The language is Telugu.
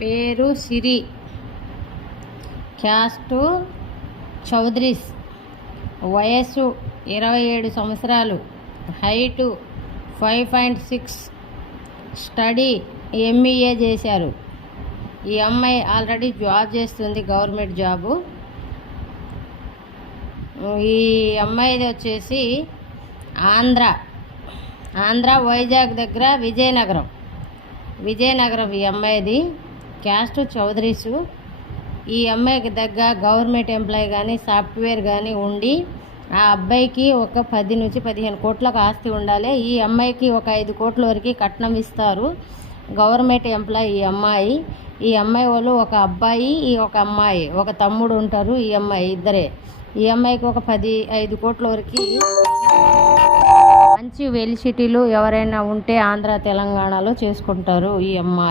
పేరు సిరి, క్యాస్టు చౌదరీస్, వయస్సు 27 సంవత్సరాలు, హైటు 5.6, స్టడీ ఎంఈఏ చేశారు. ఈ అమ్మాయి ఆల్రెడీ జాబ్ చేస్తుంది, గవర్నమెంట్ జాబు. ఈ అమ్మాయిది వచ్చేసి ఆంధ్ర వైజాగ్ దగ్గర విజయనగరం ఈ అమ్మాయిది. క్యాస్ట్ చౌదరీసు. ఈ అమ్మాయికి దగ్గర గవర్నమెంట్ ఎంప్లాయీ కానీ సాఫ్ట్వేర్ కానీ ఉండి ఆ అబ్బాయికి ఒక 10 నుంచి 15 కోట్లకు ఆస్తి ఉండాలి. ఈ అమ్మాయికి ఒక 5 కోట్ల వరకు కట్నం ఇస్తారు. గవర్నమెంట్ ఎంప్లాయీ ఈ అమ్మాయి వాళ్ళు ఒక అబ్బాయి, ఒక అమ్మాయి, ఒక తమ్ముడు ఉంటారు. ఈ అమ్మాయి ఇద్దరే. ఈ అమ్మాయికి ఒక 5 కోట్ల వరకు మంచి వెల్ సిటీలు ఎవరైనా ఉంటే ఆంధ్ర తెలంగాణలో చేసుకుంటారు ఈ అమ్మాయి.